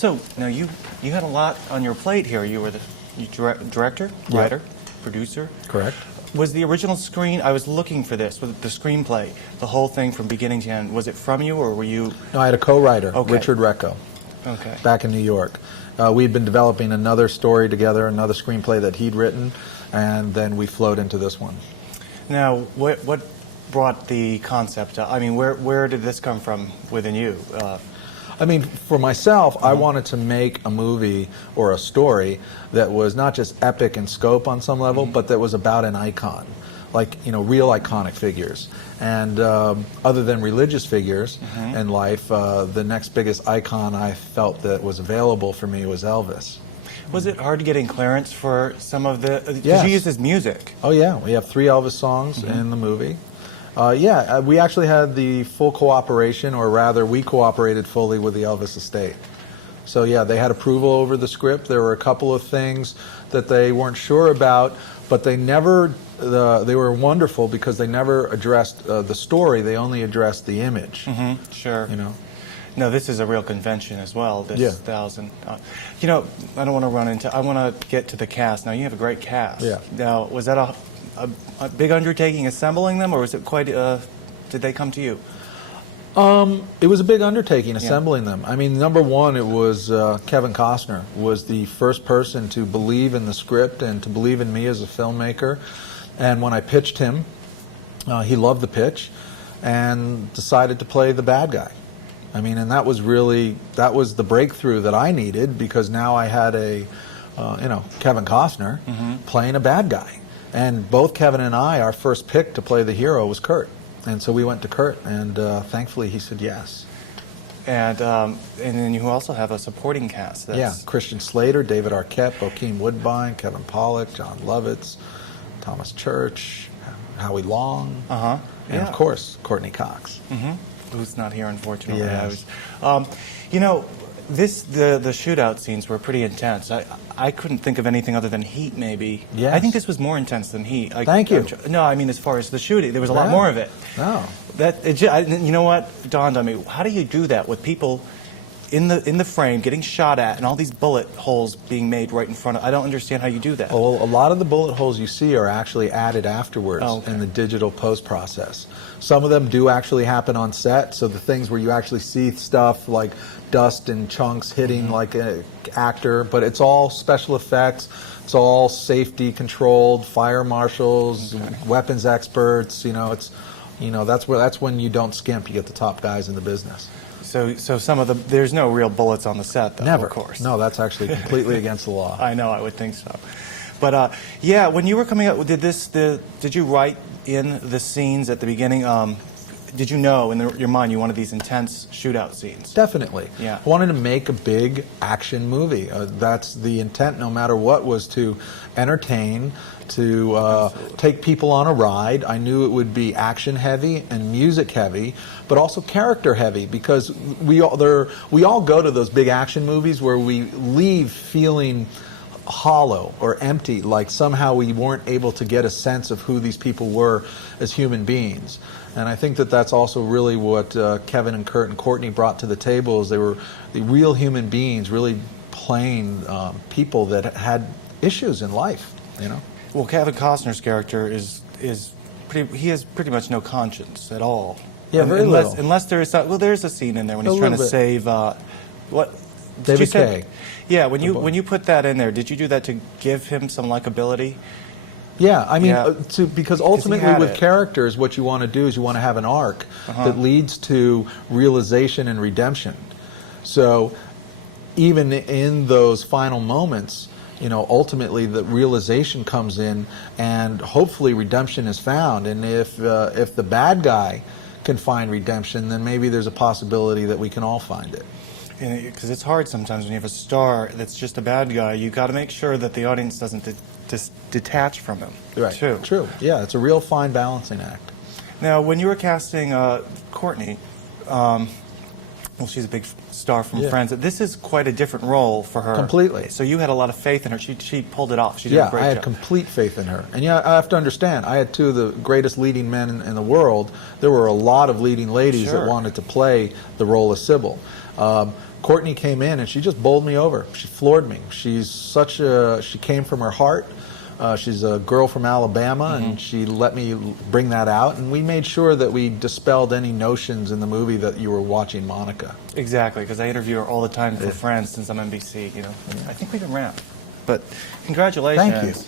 So now you had a lot on your plate here. You were the director, writer, producer. Correct. Was the original screen? I was looking for this. Was it the screenplay, the whole thing from beginning to end? Was it from you, or were you? No, I had a co-writer, Okay. Richard Recco, Okay. back in New York. We'd been developing another story together, another screenplay that he'd written, and then we flowed into this one. Now, what brought the concept up? I mean, where did this come from within you? I mean, for myself, I wanted to make a movie or a story that was not just epic in scope on some level, but that was about an icon, like, you know, real iconic figures. And other than religious figures in life, the next biggest icon I felt that was available for me was Elvis. Was it hard getting clearance for some of the? Because Yes. you used his music. Oh yeah, we have 3 Elvis songs in the movie. We actually had the full cooperation, or rather we cooperated fully with the Elvis estate. So yeah, they had approval over the script. There were a couple of things that they weren't sure about, but they never, they were wonderful because they never addressed the story, they only addressed the image. Sure. You know? No, this is a real convention as well, this Yeah. 1,000. You know, I don't want to run into, I want to get to the cast. Now, you have a great cast. Yeah. Now, was that a big undertaking assembling them, or was it quite, did they come to you? It was a big undertaking assembling them. I mean, number one, it was Kevin Costner was the first person to believe in the script and to believe in me as a filmmaker. And when I pitched him, he loved the pitch and decided to play the bad guy. I mean, and that was the breakthrough that I needed, because now I had Kevin Costner playing a bad guy. And both Kevin and I, our first pick to play the hero was Kurt. And so we went to Kurt, and thankfully he said yes. And then you also have a supporting cast. Yeah, Christian Slater, David Arquette, Bokeem Woodbine, Kevin Pollak, John Lovitz, Thomas Church, Howie Long, and of course, Courtney Cox. Who's not here, unfortunately. Yes. You know, the shootout scenes were pretty intense. I couldn't think of anything other than Heat, maybe. Yes. I think this was more intense than Heat. Thank you. No, I mean, as far as the shooting, there was a lot more of it. No. You know what dawned on me? How do you do that with people in the frame getting shot at and all these bullet holes being made right in front of? I don't understand how you do that. Well, a lot of the bullet holes you see are actually added afterwards in the digital post process. Some of them do actually happen on set, so the things where you actually see stuff like dust and chunks hitting like an actor, but it's all special effects. It's all safety controlled, fire marshals, weapons experts. You know, that's when you don't skimp. You get the top guys in the business. So there's no real bullets on the set, though. Never. Of course. No, that's actually completely against the law. I know. I would think so. But yeah, when you were coming up, did you write in the scenes at the beginning? Did you know in your mind you wanted these intense shootout scenes? Definitely. Yeah. I wanted to make a big action movie. That's the intent, no matter what, was to entertain, to take people on a ride. I knew it would be action heavy and music heavy, but also character heavy, because we all go to those big action movies where we leave feeling hollow or empty, like somehow we weren't able to get a sense of who these people were as human beings. And I think that that's also really what Kevin and Kurt and Courtney brought to the table, is they were the real human beings, really plain people that had issues in life, you know? Well, Kevin Costner's character he has pretty much no conscience at all. Yeah, very little. Unless there's a scene in there when he's trying to save David Kay. Yeah, when you put that in there, did you do that to give him some likability? Yeah, I mean, because ultimately with characters, what you want to do is you want to have an arc that leads to realization and redemption. So even in those final moments, you know, ultimately the realization comes in, and hopefully redemption is found. And if the bad guy can find redemption, then maybe there's a possibility that we can all find it. Because it's hard sometimes when you have a star that's just a bad guy. You got to make sure that the audience doesn't detach from him. Right. Too. True. Yeah, it's a real fine balancing act. Now, when you were casting Courtney, well, she's a big star from Friends. This is quite a different role for her. Completely. So you had a lot of faith in her. She pulled it off. She did a great job. I had complete faith in her. And I have to understand, I had 2 of the greatest leading men in the world. There were a lot of leading ladies that wanted to play the role of Sybil. Courtney came in and she just bowled me over. She floored me. She came from her heart. She's a girl from Alabama, and she let me bring that out. And we made sure that we dispelled any notions in the movie that you were watching Monica. Exactly, because I interview her all the time for Friends since I'm NBC. You know, I think we can wrap. But congratulations. Thank you.